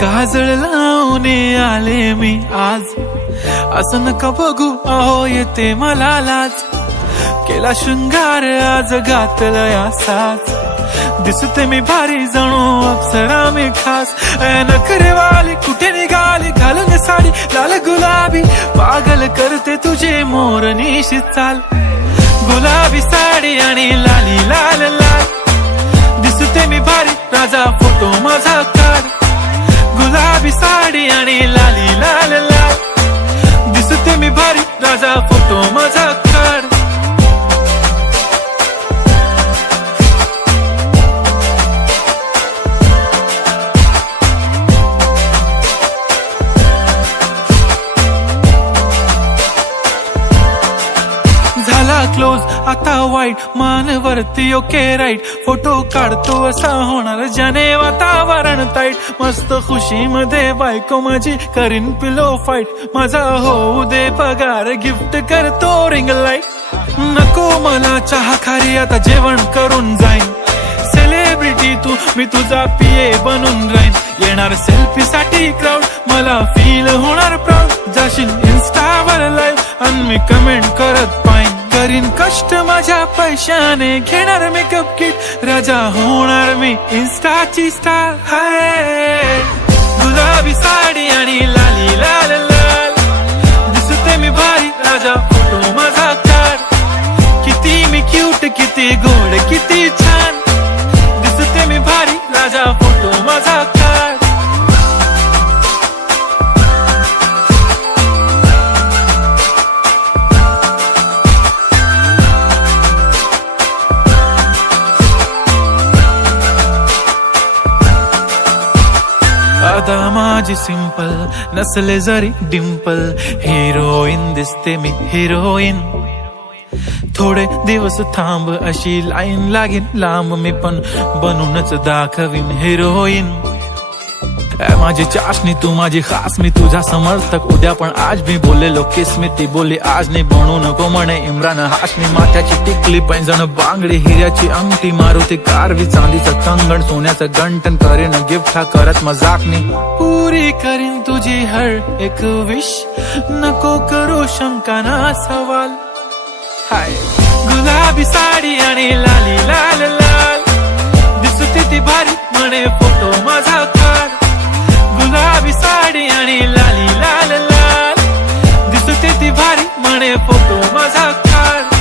काजळ लावून आले मी आज, असं नका बघू अहो येते मला लाज. केला शृंगार आज घातला साज, दिसते मी भारी जणू अप्सरा मी खास. नखरेवाली कुठे निघाली घालून साडी लाल गुलाबी, पागल करते तुझे मोरनीशी चाल. गुलाबी साडी आणि लाली लाल लाल, दिसते मी भारी राजा फोटो माझा काढ. गुलाबी साडी आणि लाली लाल लाल, दिसते मी भारी राजा फोटो माझा काढ. झाला क्लोज आता वाईट, मानवरती ओके राईट. फोटो काढतो असा होणार ज्याने वातावरण ताईट. मस्त खुशी मध्ये बायको माझी करीन पिलो फाईट. माझा होऊ दे पगार गिफ्ट करतो रिंग लाईट. नको मला चहा खारी आता जेवण करून जाईन. सेलिब्रिटी तू मी तुझा पिये बनून राहीन. येणार सेल्फी साठी क्राऊड मला फील होणार प्राऊड. जाशील इन्स्टावर लाईव्ह आणि मी कमेंट करत पाहिन. करीन कष्ट माझ्या पैशाने, घेणार मेकअप किट राजा होणार मी इन्स्टाची स्टार. हाय गुलाबी साडी आणि लाली लाल लाल, दिसते मी भारी राजा फोटो माझा काढ. किती मी क्यूट किती गोड किती छान, दिसते मी भारी राजा फोटो माझा काढ. आता माझी सिंपल नसले जरी डिंपल, हिरोईन दिसते मी हिरोईन. थोडे दिवस थांब अशी लाईन लागेल लांब, मी पण बनूनच दाखवीन हिरोईन. माझी चाशनी तू माझी खास, मी तुझा समर्थक उद्या पण आज. मी बोललेलो किस मी ती बोलली आज नाही. बनू नको म्हणे इम्रान हाशमी. माथ्याची टिकली पैंजण बांगडी, हिऱ्याची अंगठी, मारुती कारवी, चांदीचं कंगण, सोन्याचं गंटन. करीन गिफ्ट हा करत मजाकनी. पुरी करीन तुझी हर एक विश, नको करू शंका ना सवाल. हाय गुलाबी साडी आणि लाली लाल लाल, दिसते ती भारी म्हणे फोटो माझा काढ. गुलाबी साडी आणि लाली लाल लाल, दिसते ती भारी म्हणे फोटो माझा काढ.